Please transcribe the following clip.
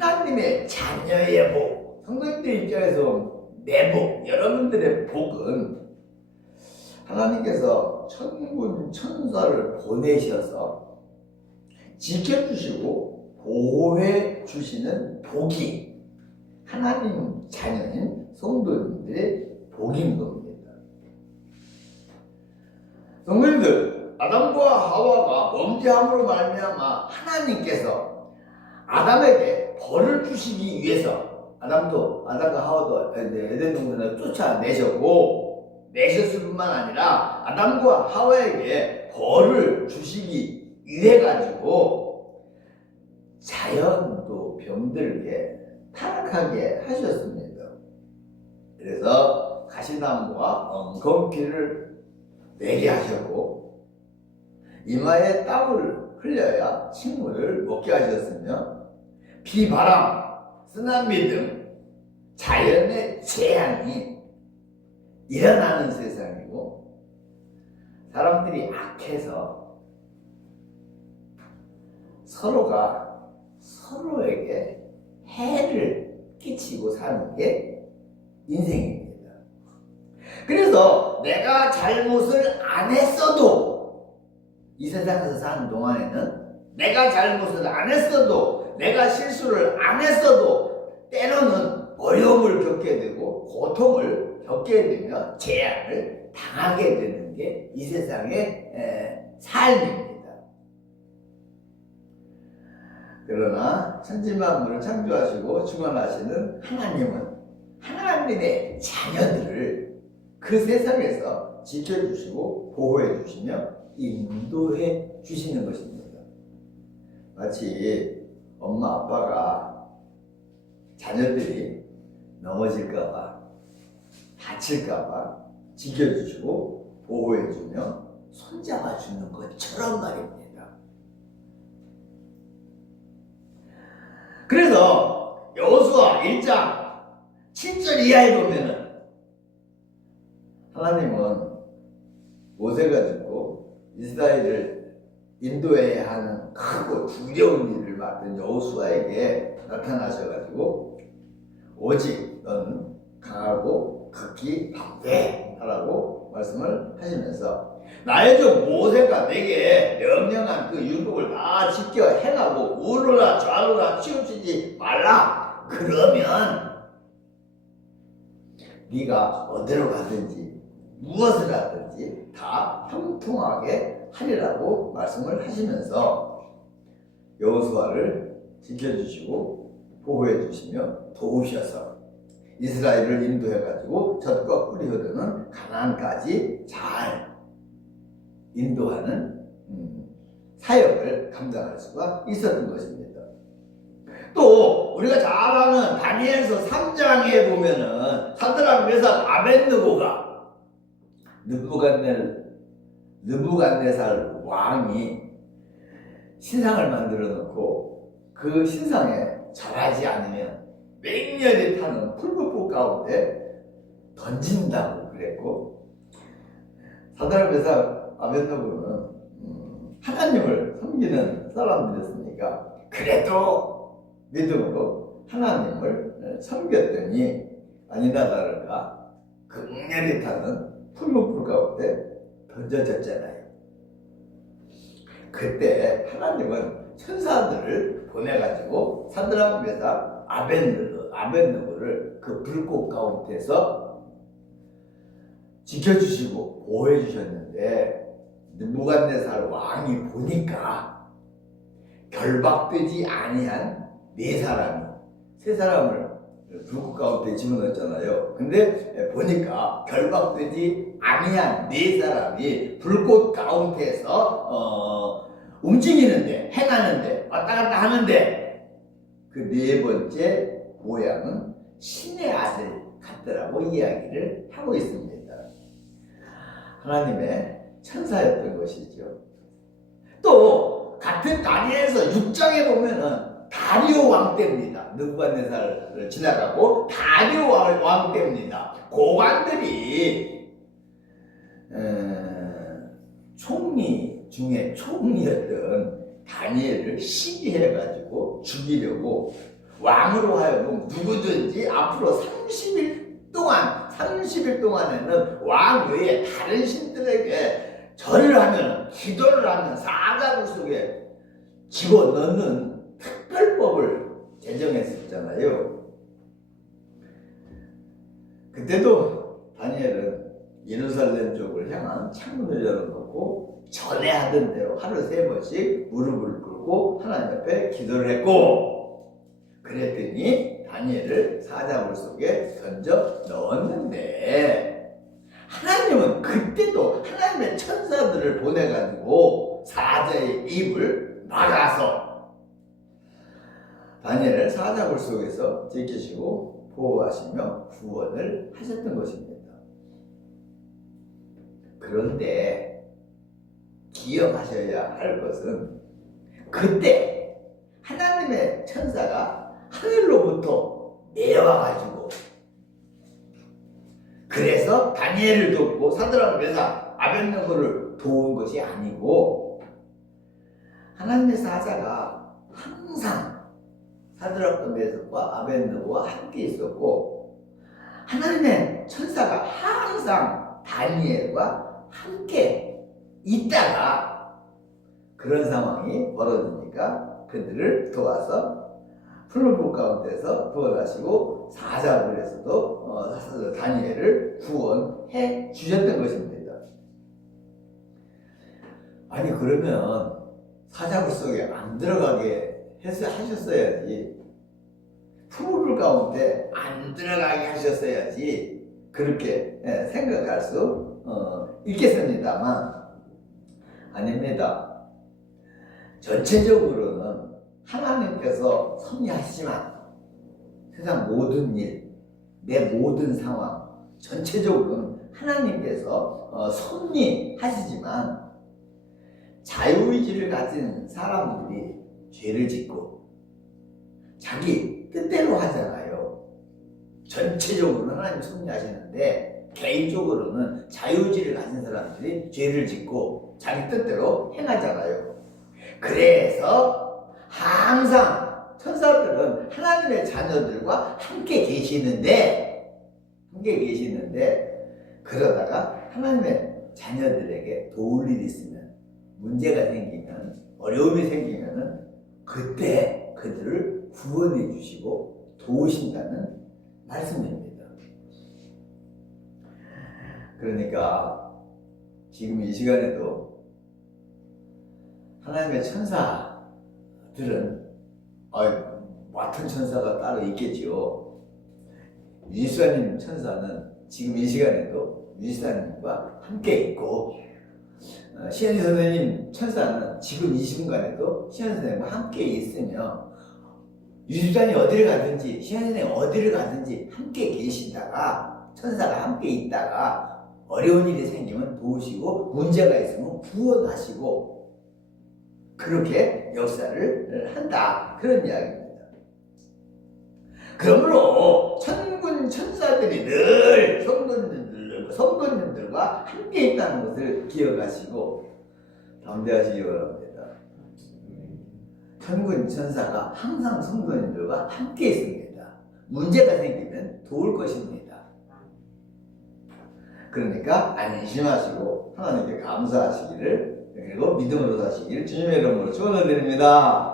하나님의 자녀의 복, 성도님들 입장에서 내 복, 여러분들의 복은 하나님께서 천군 천사를 보내셔서 지켜주시고 보호해 주시는 복이 하나님 자녀인 성도님들의 복인 겁니다. 성도님들, 아담과 하와가 범죄함으로 말미암아 하나님께서 아담에게 벌을 주시기 위해서 아담과 하와도 에덴 동산을 쫓아내셨고 내셨을 뿐만 아니라 아담과 하와에게 벌을 주시기 위해 가지고 자연도 병들게 타락하게 하셨습니다. 그래서 가시나무와 엉겅퀴를 내게 하셨고 이마에 땀을 흘려야 식물을 먹게 하셨으며 비바람, 쓰나미 등 자연의 재앙이 일어나는 세상이고 사람들이 악해서 서로가 서로에게 해를 끼치고 사는 게 인생입니다. 그래서 내가 잘못을 안 했어도 이 세상에서 사는 동안에는 내가 잘못을 안 했어도 내가 실수를 안 했어도 때로는 어려움을 겪게 되고 고통을 겪게 되며 재앙을 당하게 되는 게 이 세상의 삶입니다. 그러나 천지만물을 창조하시고 주관하시는 하나님은 하나님의 자녀들을 그 세상에서 지켜주시고 보호해 주시며 인도해 주시는 것입니다. 마치 엄마 아빠가 자녀들이 넘어질까봐 다칠까봐 지켜주시고 보호해주며 손잡아주는 것처럼 말입니다. 그래서 여호수아 1장 7절 이하에 보면은 하나님은 모세가 죽고 이스라엘을 인도해야 하는 크고 두려운 일을 맡은 여호수아에게 나타나셔가지고 오직 너는 강하고 극히 담대하라고 말씀을 하시면서 나의 종 모세가 내게 명령한 그 율법을 다 지켜 행하고 우로나 좌로나 치우치지 말라. 그러면 네가 어디로 가든지 무엇을 하든지 다 형통하게 하리라고 말씀을 하시면서 여호수아를 지켜주시고 보호해주시며 도우셔서 이스라엘을 인도해가지고 젖과 꿀이 흐르는 가나안까지 잘 인도하는 사역을 감당할 수가 있었던 것입니다. 또 우리가 잘 아는 다니엘서 3장에 보면은 사드락 메삭 아벳느고가 느부갓네살 왕이 신상을 만들어 놓고 그 신상에 절하지 않으면 맹렬히 타는 풀무불 가운데 던진다고 그랬고 사드락 메삭 아벳느고는 하나님을 섬기는 사람들이었으니까 그래도 믿음으로 하나님을 섬겼더니 아니나 다를까 극렬히 타는 풀무불 가운데 던져졌잖아요. 그때 하나님은 천사들을 보내가지고 사드락 메삭 아벳느고를 그 불꽃 가운데서 지켜주시고 보호해 주셨는데 느부갓네살 왕이 보니까 결박되지 아니한 세 사람을 불꽃 가운데 집어넣었잖아요. 근데 보니까 결박되지 아니한 4사람이 불꽃 가운데서 움직이는데 행하는데 왔다 갔다 하는데 그 4번째 모양은 신의 아들 같더라고 이야기를 하고 있습니다. 하나님의 천사였던 것이죠. 또 같은 다니엘서 6장에 보면은 다리오 왕 때입니다. 느부갓네살을 지나가고 다리오 왕 때입니다. 고관들이 총리 중에 총리였던 다니엘을 시기해가지고 죽이려고 왕으로 하여금 누구든지 앞으로 30일 동안에는 왕 외에 다른 신들에게 절을 하면, 기도를 하면 사자굴 속에 집어넣는 특별법을 제정했었잖아요. 그때도 다니엘은 예루살렘 쪽을 향한 창문을 열어놓고 전에 하던 대로 하루 3번씩 무릎을 꿇고 하나님 앞에 기도를 했고, 그랬더니 다니엘을 사자굴 속에 던져 넣었는데, 하나님은 그때도 하나님의 천사들을 보내가지고 사자의 입을 막아서 다니엘을 사자굴 속에서 지키시고 보호하시며 구원을 하셨던 것입니다. 그런데 기억하셔야 할 것은, 그때 하나님의 천사가 하늘로부터 내려와가지고 그래서 다니엘을 돕고 사드락 메삭 아벳느고를 도운 것이 아니고, 하나님의 사자가 항상 사드락 메삭과 아벳느고와 함께 있었고, 하나님의 천사가 항상 다니엘과 함께 있다가 그런 상황이 벌어지니까 그들을 도와서 푸른 불 가운데서 구원하시고 사자굴에서도 다니엘을 구원해 주셨던 것입니다. 아니, 그러면 사자굴 속에 안 들어가게 하셨어야지, 푸른 불 가운데 안 들어가게 하셨어야지, 그렇게 생각할 수 있겠습니다만 아닙니다. 전체적으로는 하나님께서 섭리하시지만 세상 모든 일, 내 모든 상황 전체적으로는 하나님께서 섭리하시지만, 자유의지를 가진 사람들이 죄를 짓고 자기 뜻대로 하잖아요. 전체적으로는 하나님 섭리하시는데 개인적으로는 자유의지를 가진 사람들이 죄를 짓고 자기 뜻대로 행하잖아요. 그래서 항상 천사들은 하나님의 자녀들과 함께 계시는데 그러다가 하나님의 자녀들에게 도울 일이 있으면, 문제가 생기면, 어려움이 생기면은 그때 그들을 구원해 주시고 도우신다는 말씀입니다. 그러니까 지금 이 시간에도 하나님의 천사들은 맡은 천사가 따로 있겠죠. 유지사님 천사는 지금 이 시간에도 유지사님과 함께 있고, 시현이 선생님 천사는 지금 이 순간에도 시현이 선생님과 함께 있으며, 유지사님이 어디를 가든지 시현이 선생님이 어디를 가든지 함께 계시다가, 천사가 함께 있다가 어려운 일이 생기면 도우시고 문제가 있으면 구원하시고 그렇게 역사를 한다, 그런 이야기입니다. 그러므로 천군 천사들이 늘 성도님들과 함께 있다는 것을 기억하시고 담대하시기 바랍니다. 천군 천사가 항상 성도님들과 함께 있습니다. 문제가 생기면 도울 것입니다. 그러니까 안심하시고 하나님께 감사하시기를, 그리고 믿음으로 사시기를 주님의 이름으로 축원드립니다.